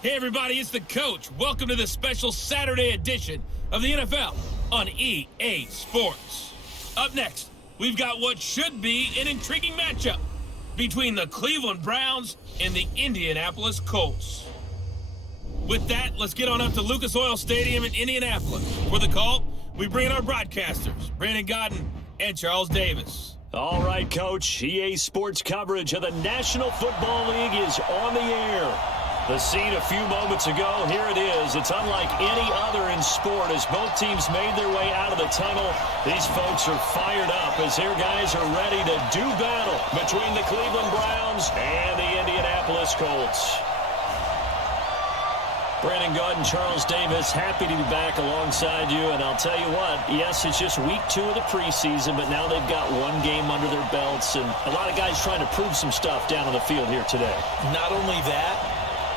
Hey everybody, it's the Coach. Welcome to this special Saturday edition of the NFL on EA Sports. Up next, we've got what should be an intriguing matchup between the Cleveland Browns and the Indianapolis Colts. With that, let's get on up to Lucas Oil Stadium in Indianapolis. For the call, we bring in our broadcasters, Brandon Godden and Charles Davis. All right, Coach. EA Sports coverage of the National Football League is on the air. The scene a few moments ago, here it is. It's unlike any other in sport as both teams made their way out of the tunnel. These folks are fired up as their guys are ready to do battle between the Cleveland Browns and the Indianapolis Colts. Brandon Godden, Charles Davis, happy to be back alongside you. And I'll tell you what, yes, it's just week 2 of the preseason, but now they've got one game under their belts. And a lot of guys trying to prove some stuff down on the field here today. Not only that,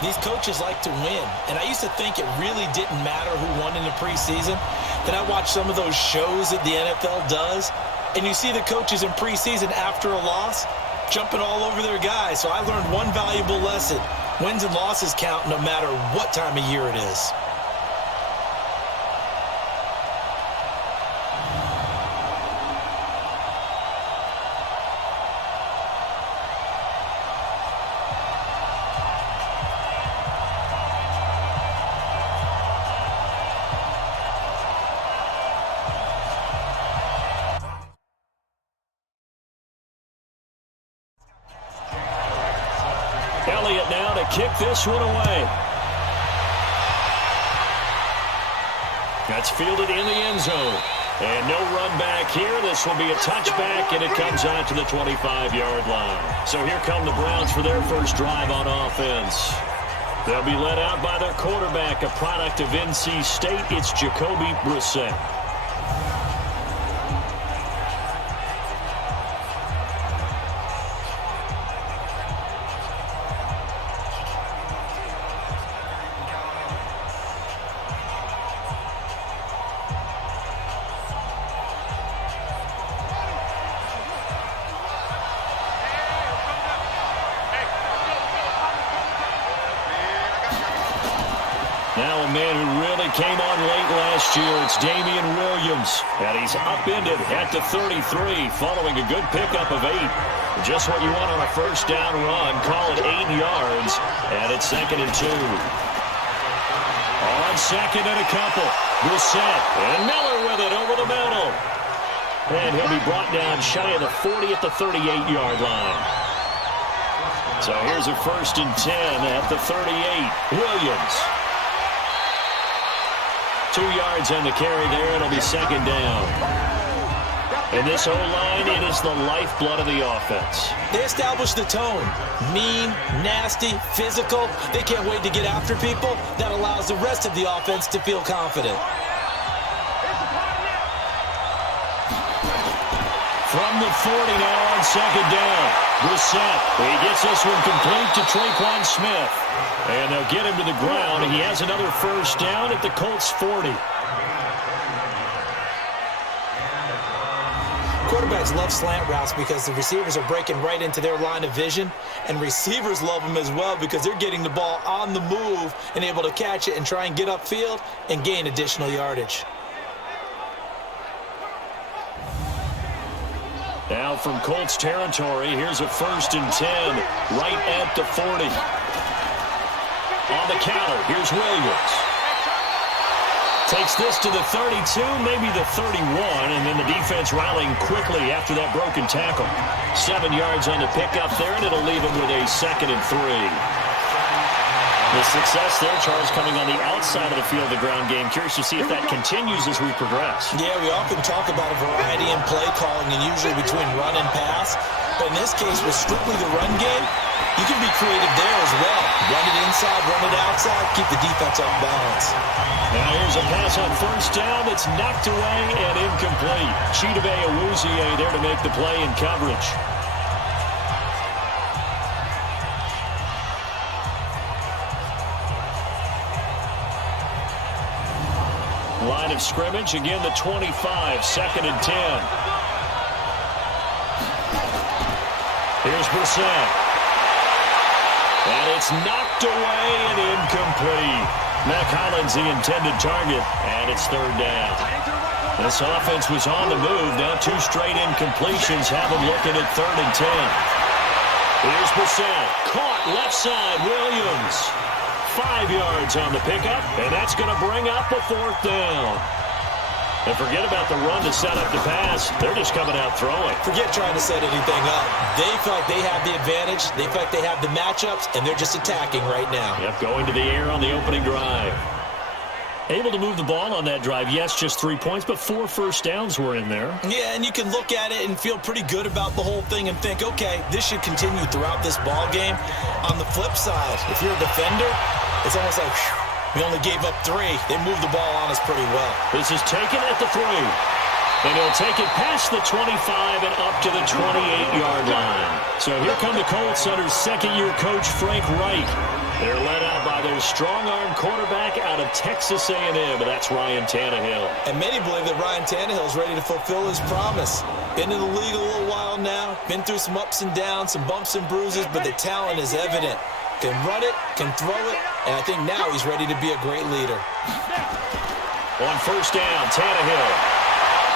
these coaches like to win. And I used to think it really didn't matter who won in the preseason. Then I watched some of those shows that the NFL does, and you see the coaches in preseason after a loss jumping all over their guys. So I learned one valuable lesson. Wins and losses count no matter what time of year it is. Elliott now to kick this one away. That's fielded in the end zone. And no run back here. This will be a touchback, and it comes out to the 25-yard line. So here come the Browns for their first drive on offense. They'll be led out by their quarterback, a product of NC State. It's Jacoby Brissett. Now a man who really came on late last year, it's Damian Williams. And he's upended at the 33 following a good pickup of 8. Just what you want on a first down run. Call it 8 yards. And it's 2nd and 2. On 2nd and a couple. Brissett and Miller with it over the middle. And he'll be brought down shy of the 40 at the 38-yard line. So here's a 1st and 10 at the 38. Williams. 2 yards on the carry there. It'll be 2nd down. And this O-line, it is the lifeblood of the offense. They establish the tone. Mean, nasty, physical. They can't wait to get after people. That allows the rest of the offense to feel confident. From the 40 now on 2nd down. Brissett. He gets this one complete to Traquan Smith. And they'll get him to the ground. He has another first down at the Colts 40. Quarterbacks love slant routes because the receivers are breaking right into their line of vision. And receivers love them as well because they're getting the ball on the move and able to catch it and try and get upfield and gain additional yardage. Now from Colts territory, here's a 1st and 10 right at the 40. On the counter, here's Williams. Takes this to the 32, maybe the 31, and then the defense rallying quickly after that broken tackle. 7 yards on the pickup there, and it'll leave him with a 2nd and 3. The success there, Charles, coming on the outside of the field of the ground game. Curious to see if that continues as we progress. Yeah, we often talk about a variety in play calling and usually between run and pass. But in this case, with strictly the run game, you can be creative there as well. Run it inside, run it outside, keep the defense off balance. Now here's a pass on 1st down. It's knocked away and incomplete. Chidobe Awuzie there to make the play in coverage. Line of scrimmage, again the 25, 2nd and 10. Here's Brissett. And it's knocked away and incomplete. Mac Hollins the intended target, and it's third down. This offense was on the move. Now 2 straight incompletions have them looking at 3rd and 10. Here's Brissett. Caught left side. Williams. 5 yards on the pickup, and that's going to bring up a 4th down. And forget about the run to set up the pass. They're just coming out throwing. Forget trying to set anything up. They feel like they have the advantage. They feel like they have the matchups, and they're just attacking right now. Yep, going to the air on the opening drive. Able to move the ball on that drive. Yes, just 3 points, but 4 first downs were in there. Yeah, and you can look at it and feel pretty good about the whole thing and think, okay, this should continue throughout this ball game. On the flip side, if you're a defender, it's almost like, whew, we only gave up 3. They moved the ball on us pretty well. This is taken at the 3. And he'll take it past the 25 and up to the 28-yard line. So here come the Colts under second-year coach Frank Reich. They're led out by their strong-arm quarterback out of Texas A&M, and that's Ryan Tannehill. And many believe that Ryan Tannehill is ready to fulfill his promise. Been in the league a little while now, been through some ups and downs, some bumps and bruises, but the talent is evident. Can run it, can throw it, and I think now he's ready to be a great leader. On first down, Tannehill.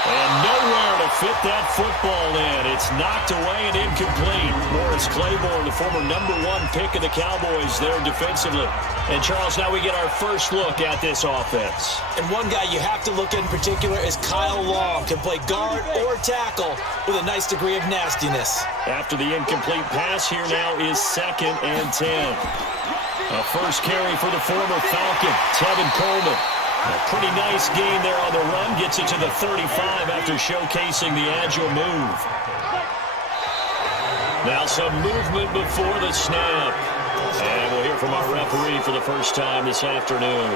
And nowhere to fit that football in. It's knocked away and incomplete. Morris Claiborne, the former #1 pick of the Cowboys there defensively. And, Charles, now we get our first look at this offense. And one guy you have to look at in particular is Kyle Long. Can play guard or tackle with a nice degree of nastiness. After the incomplete pass, here now is 2nd and 10. A first carry for the former Falcon, Tevin Coleman. A pretty nice gain there on the run. Gets it to the 35 after showcasing the agile move. Now some movement before the snap. And we'll hear from our referee for the first time this afternoon.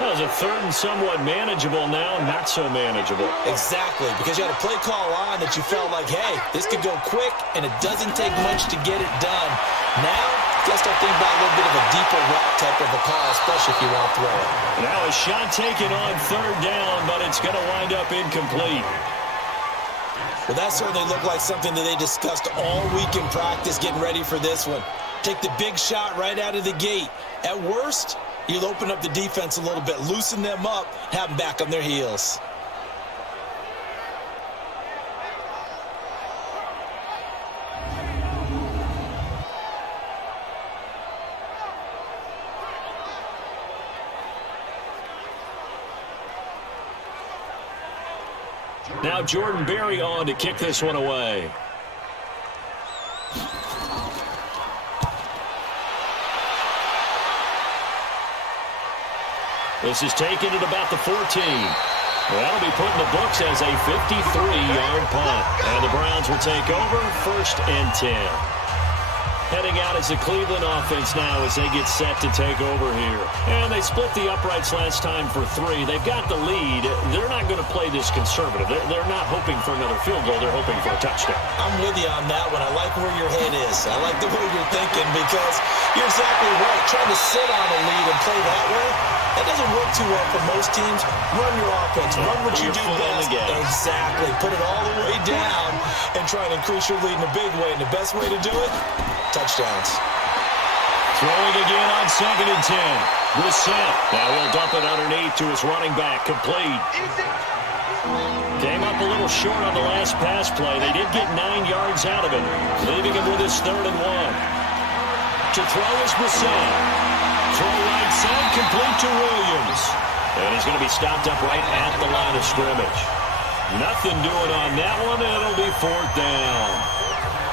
That was a 3rd and somewhat manageable, now not so manageable. Exactly, because you had a play call on that you felt like, hey, this could go quick, and it doesn't take much to get it done. Now, you got to start thinking about a little bit of a deeper route type of a call, especially if you want to throw it. Now a shot taken on 3rd down, but it's going to wind up incomplete. Well, that certainly looked like something that they discussed all week in practice getting ready for this one. Take the big shot right out of the gate. At worst, you'll open up the defense a little bit, loosen them up, have them back on their heels. Now Jordan Berry on to kick this one away. This is taken at about the 14. That'll be put in the books as a 53-yard punt. And the Browns will take over 1st and 10. Heading out as the Cleveland offense now as they get set to take over here. And they split the uprights last time for 3. They've got the lead. They're not going to play this conservative. They're not hoping for another field goal. They're hoping for a touchdown. I'm with you on that one. I like where your head is. I like the way you're thinking because you're exactly right. Trying to sit on a lead and play that way, that doesn't work too well for most teams. Run your offense. Run what you do best. Exactly. Put it all the way down and try and increase your lead in a big way. And the best way to do it, touchdowns. Throwing again on 2nd and 10. Brissett. Now he'll dump it underneath to his running back. Complete. Came up a little short on the last pass play. They did get 9 yards out of it, leaving him with his 3rd and 1. To throw is Brissett. Throw right side, complete to Williams. And he's going to be stopped up right at the line of scrimmage. Nothing doing on that one, and it'll be 4th down.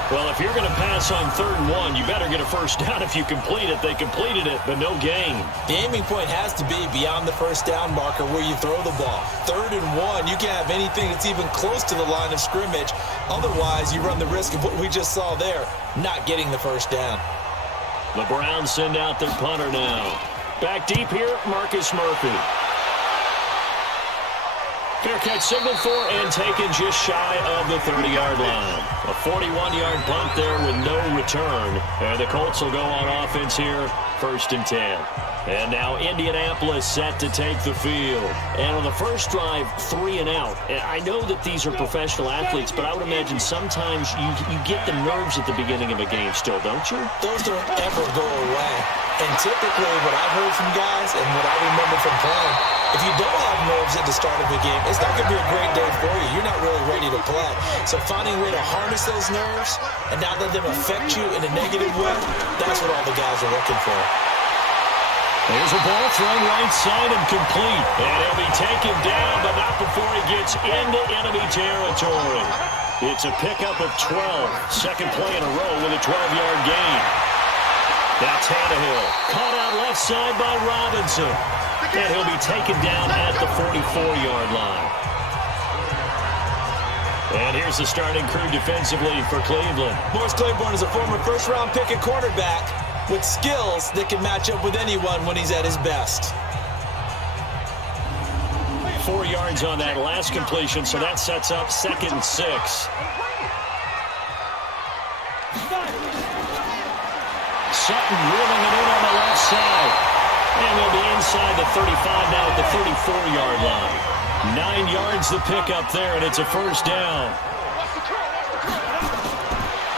Well, if you're going to pass on 3rd and 1, you better get a first down if you complete it. They completed it, but no gain. The aiming point has to be beyond the first down marker where you throw the ball. 3rd and 1, you can't have anything that's even close to the line of scrimmage. Otherwise, you run the risk of what we just saw there, not getting the first down. The Browns send out their punter now. Back deep here, Marcus Murphy. Fair catch signaled for and taken just shy of the 30-yard line. A 41-yard punt there with no return. And the Colts will go on offense here, 1st and 10. And now Indianapolis set to take the field. And on the first drive, 3 and out. And I know that these are professional athletes, but I would imagine sometimes you get the nerves at the beginning of a game still, don't you? Those don't ever go away. And typically what I've heard from guys and what I remember from playing, if you don't have nerves at the start of a game, it's not going to be a great day for you. You're not really ready to play. So finding a way to harness those nerves and not let them affect you in a negative way, that's what all the guys are looking for. There's a ball thrown right side and complete. And he'll be taken down, but not before he gets into enemy territory. It's a pickup of 12. Second play in a row with a 12-yard gain. That's Tannehill. Caught out left side by Robinson. And he'll be taken down at the 44-yard line. And here's the starting crew defensively for Cleveland. Morris Claiborne is a former first-round pick at quarterback with skills that can match up with anyone when he's at his best. 4 yards on that last completion, so that sets up 2nd and 6. Sutton reeling it in on the left side. And they'll be inside the 35 now at the 34-yard line. 9 yards the pickup there, and it's a first down.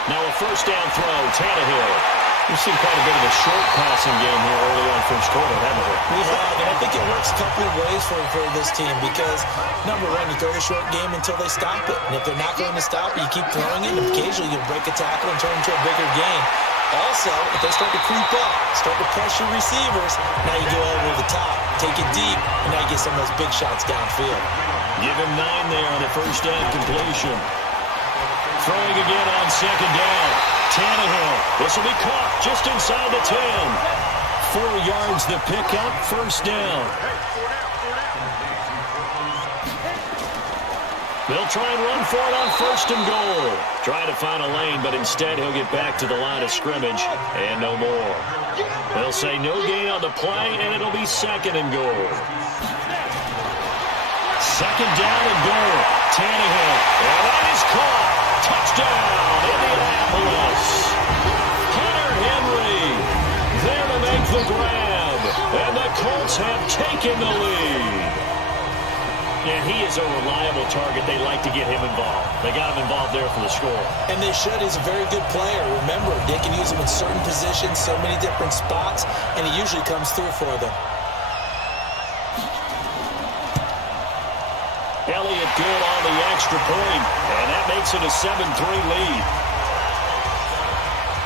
Now a first down throw, Tannehill. We've seen quite a bit of a short passing game here early on first quarter, haven't we? We have, and I think it works a couple of ways for this team because, number one, you throw the short game until they stop it. And if they're not going to stop it, you keep throwing it, and occasionally you break a tackle and turn it into a bigger gain. Also, if they start to creep up, start to pressure receivers, now you go over the top, take it deep, and now you get some of those big shots downfield. Give him 9 there on the first down completion. Throwing again on second down. Tannehill. This will be caught just inside the 10. 4 yards the pickup, first down. They'll try and run for it on 1st and goal. Try to find a lane, but instead he'll get back to the line of scrimmage and no more. They'll say no gain on the play, and it'll be 2nd and goal. 2nd down and goal. Tannehill. And that is caught. Touchdown, Indianapolis. Hunter Henry there to make the grab. And the Colts have taken the lead. And he is a reliable target. They like to get him involved. They got him involved there for the score. And they should. He's a very good player. Remember, they can use him in certain positions, so many different spots, and he usually comes through for them. Elliott good on the extra point, and that makes it a 7-3 lead.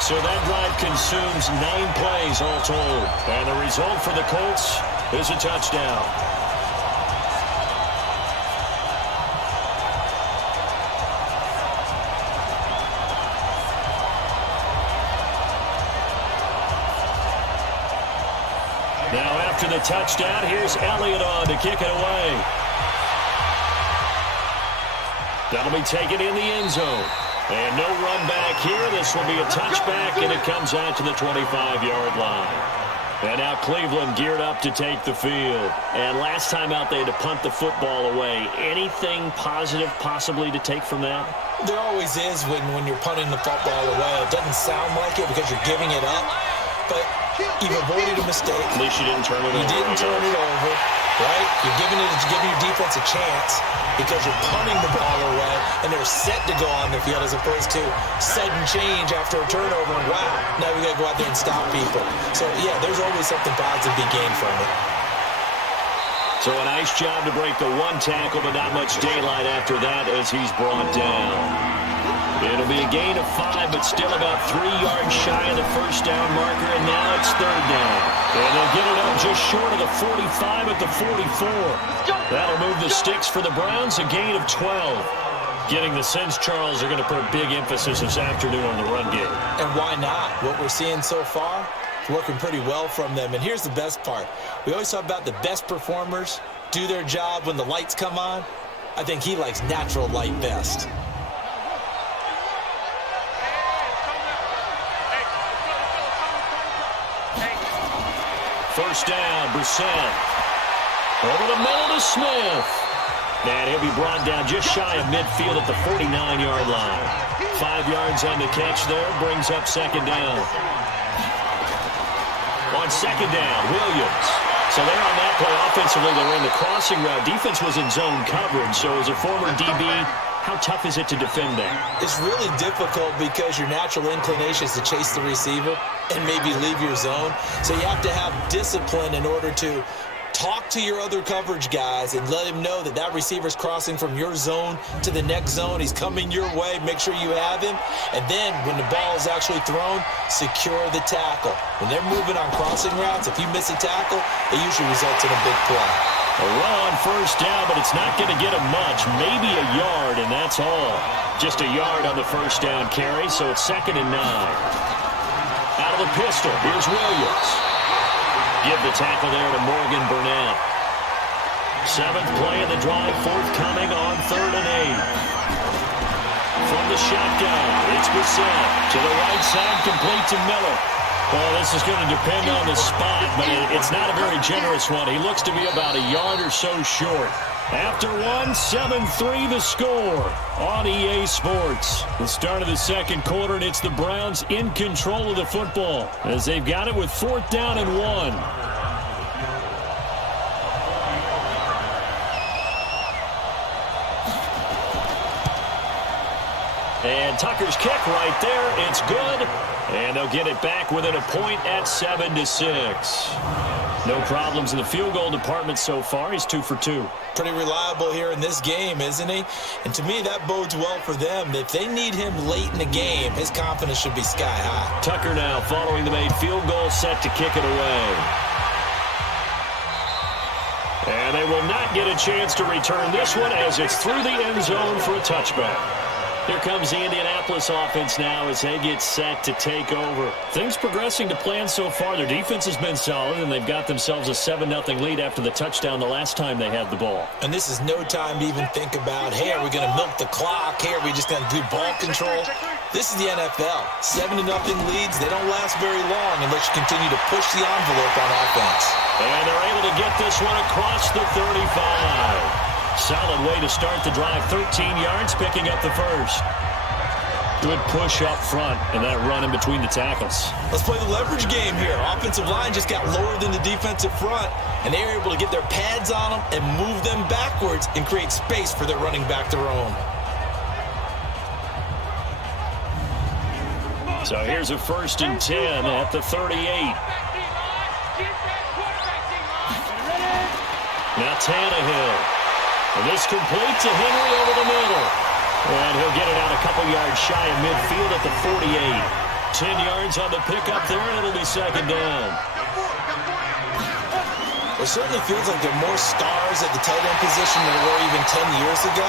So that drive consumes 9 plays all told. And the result for the Colts is a touchdown. Now after the touchdown, here's Elliott on to kick it away. That'll be taken in the end zone. And no run back here. This will be a touchback, and it comes out to the 25-yard line. And now Cleveland geared up to take the field. And last time out, they had to punt the football away. Anything positive possibly to take from that? There always is when you're punting the football away. It doesn't sound like it because you're giving it up. But you've avoided a mistake. At least you didn't turn it over. You didn't turn it over, right? You're giving your defense a chance because you're punting the ball away, and they're set to go on the field as opposed to sudden change after a turnover. And wow, now we got to go out there and stop people. So, yeah, there's always something positive to be gained from it. So a nice job to break the one tackle, but not much daylight after that as he's brought down. It'll be a gain of 5, but still about 3 yards shy of the first down marker, and now it's 3rd down. And they'll get it up just short of the 45 at the 44. That'll move the sticks for the Browns, a gain of 12. Getting the sense, Charles, are going to put a big emphasis this afternoon on the run game. And why not? What we're seeing so far, it's working pretty well from them. And here's the best part. We always talk about the best performers do their job when the lights come on. I think he likes natural light best. First down, Brissett. Over the middle to Smith. And he'll be brought down just shy of midfield at the 49-yard line. 5 yards on the catch there, brings up second down. On second down, Williams. So they're on that play offensively. They ran the crossing route. Defense was in zone coverage. So as a former DB, how tough is it to defend that? It's really difficult because your natural inclination is to chase the receiver and maybe leave your zone. So you have to have discipline in order to talk to your other coverage guys and let him know that that receiver's crossing from your zone to the next zone. He's coming your way. Make sure you have him. And then when the ball is actually thrown, secure the tackle. When they're moving on crossing routes, if you miss a tackle, it usually results in a big play. A run on first down, but it's not going to get him much. Maybe a yard, and that's all. Just a yard on the first down carry, so it's 2nd and 9. Out of the pistol, here's Williams. Give the tackle there to Morgan Burnett. 7th play of the drive, forthcoming on 3rd and 8. From the shotgun, it's Brissett. To the right side, complete to Miller. Well, this is going to depend on the spot, but it's not a very generous one. He looks to be about a yard or so short. After one, 7-3 the score on EA Sports. The start of the second quarter, and it's the Browns in control of the football as they've got it with 4th down and 1. And Tucker's kick right there. It's good. And they'll get it back within a point at 7-6. No problems in the field goal department so far. He's 2 for 2. Pretty reliable here in this game, isn't he? And to me, that bodes well for them. If they need him late in the game, his confidence should be sky high. Tucker now following the made field goal, set to kick it away. And they will not get a chance to return this one as it's through the end zone for a touchback. Here comes the Indianapolis offense now as they get set to take over. Things progressing to plan so far. Their defense has been solid, and they've got themselves a 7-0 lead after the touchdown the last time they had the ball. And this is no time to even think about, hey, are we going to milk the clock? Hey, are we just going to do ball control? This is the NFL. 7-0 leads, they don't last very long unless you continue to push the envelope on offense. And they're able to get this one across the 35. Solid way to start the drive. 13 yards, picking up the first. Good push up front, and that run in between the tackles. Let's play the leverage game here. Offensive line just got lower than the defensive front, and they were able to get their pads on them and move them backwards and create space for their running back to roam. So here's a 1st and 10 at the 38. Now Tannehill. And this complete to Henry over the middle. And he'll get it out a couple yards shy of midfield at the 48. 10 yards on the pickup there, and it'll be 2nd down. It certainly feels like there are more stars at the tight end position than there were even 10 years ago.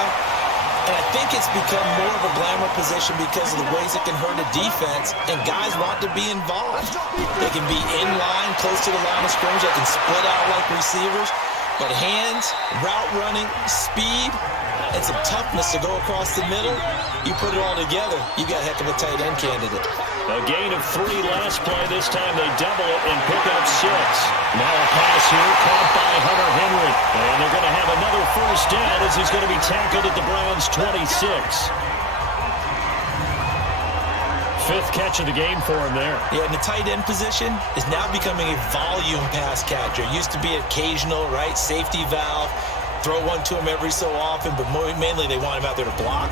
And I think it's become more of a glamour position because of the ways it can hurt a defense, and guys want to be involved. They can be in line, close to the line of scrimmage. They can split out like receivers. But hands, route running, speed, and some toughness to go across the middle, you put it all together, you got a heck of a tight end candidate. A gain of 3 last play. This time they double it and pick up 6. Now a pass here caught by Hunter Henry. And they're going to have another 1st down as he's going to be tackled at the Browns' 26. 5th catch of the game for him there. Yeah, and the tight end position is now becoming a volume pass catcher. It used to be occasional, right? Safety valve, throw one to him every so often, but mainly they want him out there to block.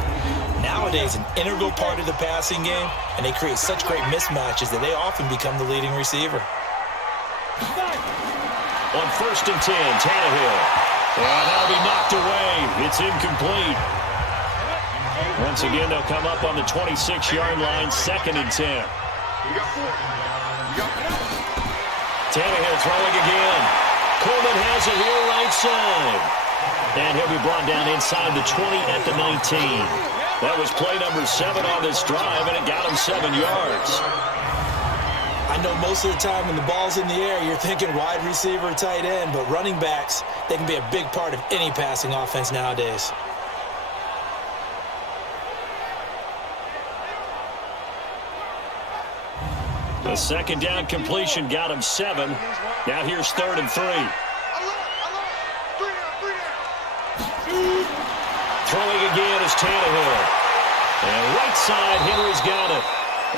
Nowadays, an integral part of the passing game, and they create such great mismatches that they often become the leading receiver. On 1st and 10, Tannehill. And that'll be knocked away. It's incomplete. Once again, they'll come up on the 26-yard line, 2nd and 10. Tannehill throwing again. Coleman has it here right side. And he'll be brought down inside the 20 at the 19. That was play number 7 on this drive, and it got him 7 yards. I know most of the time when the ball's in the air, you're thinking wide receiver, tight end, but running backs, they can be a big part of any passing offense nowadays. The 2nd down completion got him 7. Now here's 3rd and 3. Throwing again is Tannehill. And right side, Henry's got it.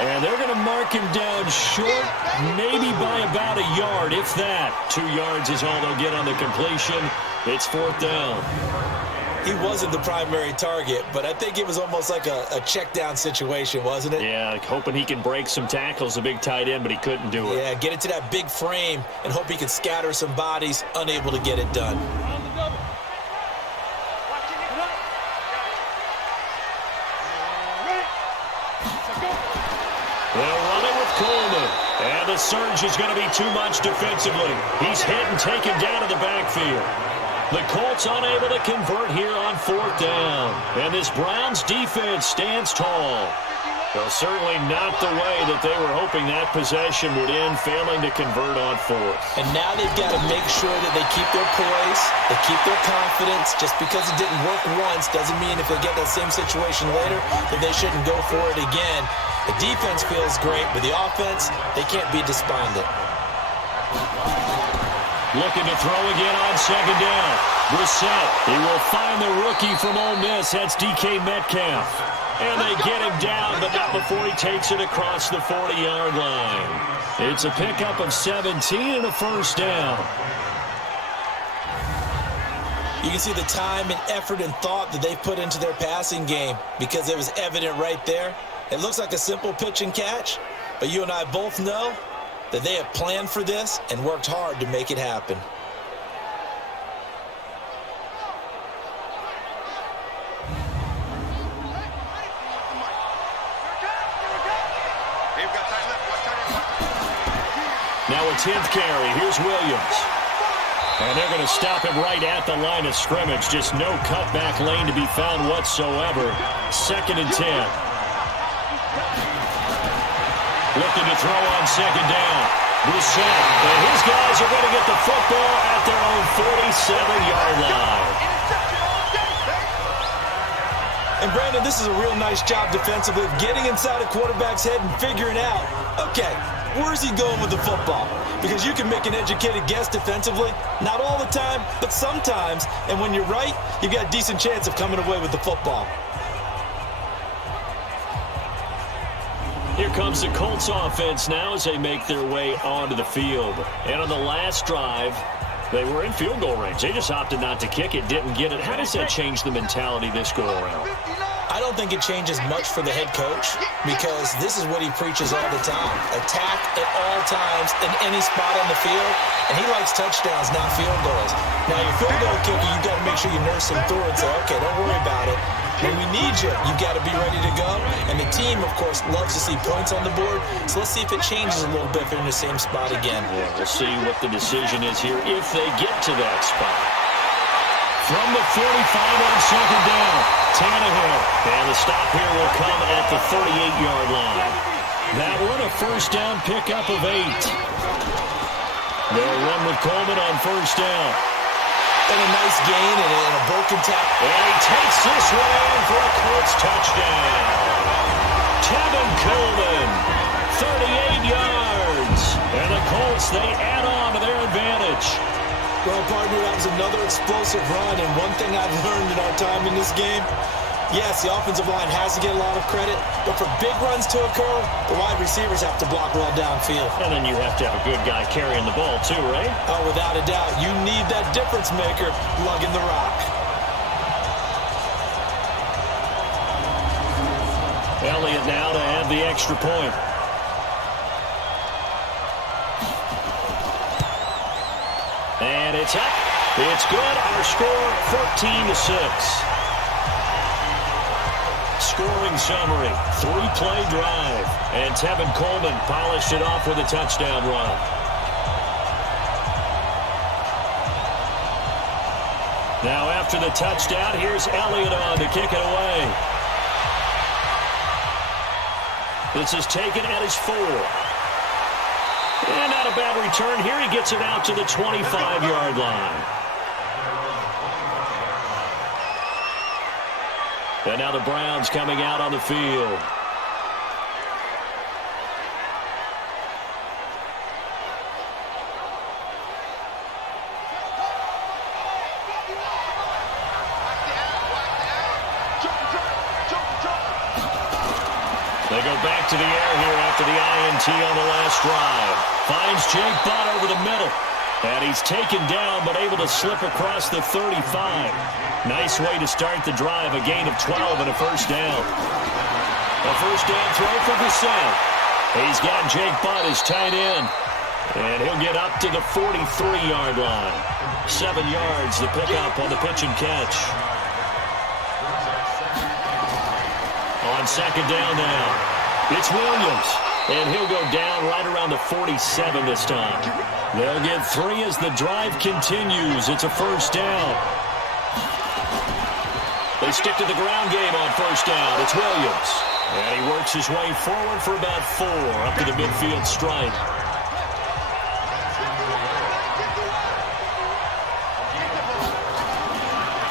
And they're going to mark him down short, maybe by about a yard, if that. 2 yards is all they'll get on the completion. It's 4th down. He wasn't the primary target, but I think it was almost like a check down situation, wasn't it? Yeah, like hoping he can break some tackles, a big tight end, but he couldn't do it. Yeah, get it to that big frame and hope he can scatter some bodies, unable to get it done. They'll run it with Coleman. And the surge is going to be too much defensively. He's hit and taken down to the backfield. The Colts unable to convert here on 4th down. And this Browns defense stands tall. Well, certainly not the way that they were hoping that possession would end, failing to convert on 4th. And now they've got to make sure that they keep their poise, they keep their confidence. Just because it didn't work once doesn't mean if they get that same situation later that they shouldn't go for it again. The defense feels great, but the offense, they can't be despondent. Looking to throw again on 2nd down. Brissett, he will find the rookie from Ole Miss. That's DK Metcalf. And they get him down, but not before he takes it across the 40-yard line. It's a pickup of 17 and a 1st down. You can see the time and effort and thought that they've put into their passing game because it was evident right there. It looks like a simple pitch and catch, but you and I both know that they have planned for this and worked hard to make it happen. Now a 10th carry. Here's Williams. And they're going to stop him right at the line of scrimmage. Just no cutback lane to be found whatsoever. 2nd and 10. Looking to throw on 2nd down. Brissett. And his guys are going to get the football at their own 47-yard line. And Brandon, this is a real nice job defensively of getting inside a quarterback's head and figuring out, okay, where's he going with the football? Because you can make an educated guess defensively, not all the time, but sometimes. And when you're right, you've got a decent chance of coming away with the football. Here comes the Colts offense now as they make their way onto the field. And on the last drive, they were in field goal range. They just opted not to kick it, didn't get it. How does that change the mentality this go around? I don't think it changes much for the head coach because this is what he preaches all the time. Attack at all times in any spot on the field, and he likes touchdowns, not field goals. Now, your field goal kicker, you've got to make sure you nurse him through and say, okay, don't worry about it. When we need you, you've got to be ready to go. And the team, of course, loves to see points on the board. So let's see if it changes a little bit if they're in the same spot again. Yeah, we'll see what the decision is here if they get to that spot. From the 45 on 2nd down, Tannehill. And the stop here will come at the 38-yard line. That one a 1st down pickup of 8. They'll run with Coleman on 1st down. And a nice gain and a broken tackle. And he takes this one in for a Colts touchdown. Tevin Coleman, 38 yards. And the Colts, they add on to their advantage. Well, partner, that was another explosive run. And one thing I've learned in our time in this game, yes, the offensive line has to get a lot of credit, but for big runs to occur, the wide receivers have to block well downfield. And then you have to have a good guy carrying the ball too, right? Oh, without a doubt. You need that difference maker lugging the rock. Elliott now to have the extra point. And it's up. It's good. Our score, 14-6. Scoring summary, 3-play drive. And Tevin Coleman polished it off with a touchdown run. Now after the touchdown, here's Elliott on to kick it away. This is taken at his 4. And not a bad return here. He gets it out to the 25-yard line. And now the Browns coming out on the field. They go back to the air here after the INT on the last drive. Finds Jake Butt over the middle. And he's taken down but able to slip across the 35. Nice way to start the drive. A gain of 12 and a first down. A first down throw for Brissett. He's got Jake Butt as tight end. And he'll get up to the 43-yard line. 7 yards to pick up on the pitch and catch. On second down now, it's Williams. And he'll go down right around the 47 this time. They'll get 3 as the drive continues. It's a first down. They stick to the ground game on first down. It's Williams. And he works his way forward for about 4 up to the midfield stripe.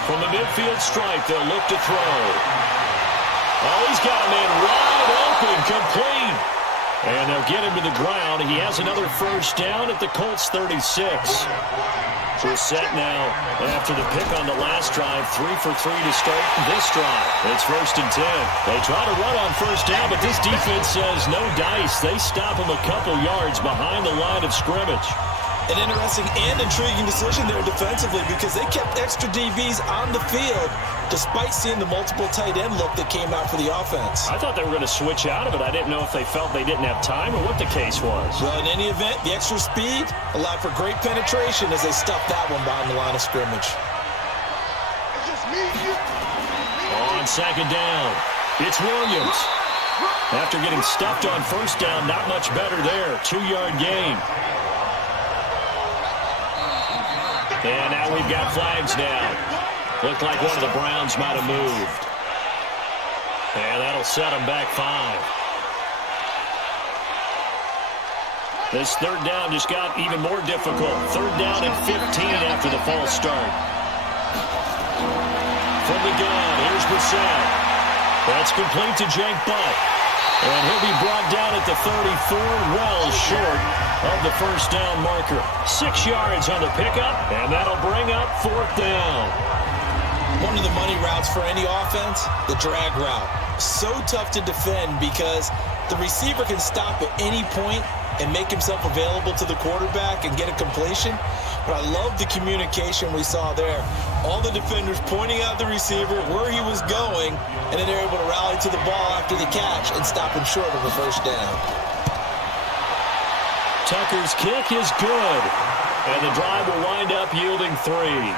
From the midfield stripe, they'll look to throw. Oh, he's got a man wide open, complete. And they'll get him to the ground. He has another first down at the Colts 36. Brissett now, after the pick on the last drive, 3 for 3 to start this drive. It's first and 10. They try to run on first down, but this defense says no dice. They stop him a couple yards behind the line of scrimmage. An interesting and intriguing decision there defensively because they kept extra DBs on the field despite seeing the multiple tight end look that came out for the offense. I thought they were going to switch out of it. I didn't know if they felt they didn't have time or what the case was. Well, in any event, the extra speed allowed for great penetration as they stuffed that one behind the line of scrimmage. On second down, it's Williams. After getting stuffed on first down, not much better there. 2-yard gain. And now we've got flags down. Looked like one of the Browns might have moved. And that'll set them back 5. This third down just got even more difficult. Third down and 15 after the false start. From the gun, here's Brissett. That's complete to Jake Butt. And he'll be brought down at the 34, well short of the first down marker. 6 yards on the pickup, and that'll bring up 4th down. One of the money routes for any offense, the drag route. So tough to defend because the receiver can stop at any point and make himself available to the quarterback and get a completion. But I love the communication we saw there. All the defenders pointing out the receiver, where he was going, and then they're able to rally to the ball after the catch and stop him short of a first down. Tucker's kick is good, and the drive will wind up yielding 3.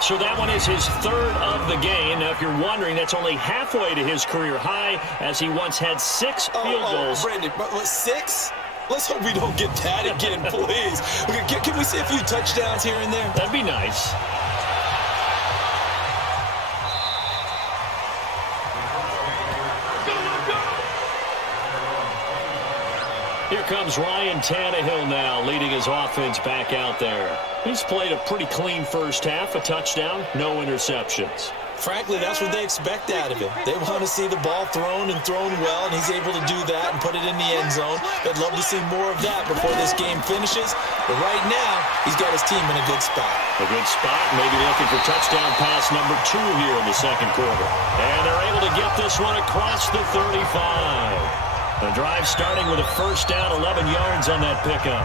So that one is his 3rd of the game. Now, if you're wondering, that's only halfway to his career high, as he once had 6 field goals. Brandon, but 6? Let's hope we don't get that again, please. Can we see a few touchdowns here and there? That'd be nice. Here comes Ryan Tannehill now, leading his offense back out there. He's played a pretty clean first half, a touchdown, no interceptions. Frankly, that's what they expect out of him. They want to see the ball thrown and thrown well, and he's able to do that and put it in the end zone. They'd love to see more of that before this game finishes. But right now, he's got his team in a good spot. A good spot, maybe looking for touchdown pass number 2 here in the second quarter. And they're able to get this one across the 35. The drive starting with a first down, 11 yards on that pickup.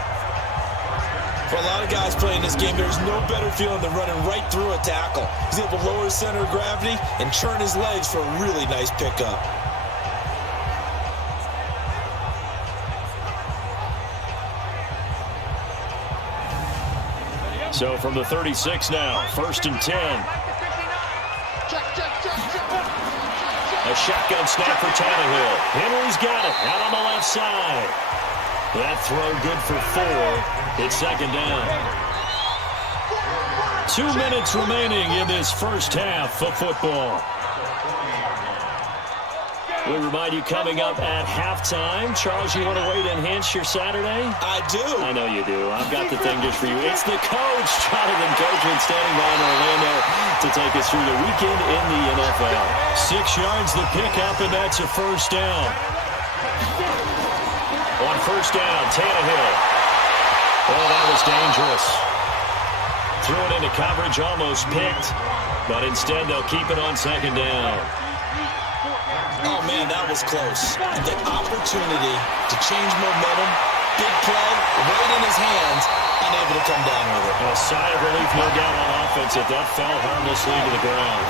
For a lot of guys playing this game, there's no better feeling than running right through a tackle. He's able to lower his center of gravity and churn his legs for a really nice pickup. So from the 36 now, first and 10. A shotgun snap for Tannehill. Henry's got it out on the left side. That throw good for 4. It's second down. 2 minutes remaining in this first half of football. We remind you coming up at halftime. Charles, you want a way to enhance your Saturday? I do. I know you do. I've got the thing just for you. It's the coach, Jonathan Coachman, standing by in Orlando to take us through the weekend in the NFL. 6 yards the pickup, and that's a first down. On first down, Tannehill. Oh, that was dangerous. Threw it into coverage, almost picked, but instead they'll keep it on second down. Oh, man, that was close. The opportunity to change momentum, big play, right in his hands, unable to come down with it. And a sigh of relief, no doubt, on offense that fell harmlessly to the ground.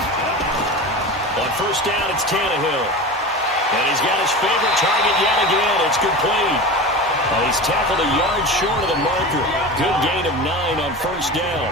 On first down, it's Tannehill. And he's got his favorite target yet again. It's complete. He's tackled a yard short of the marker. Good gain of 9 on first down.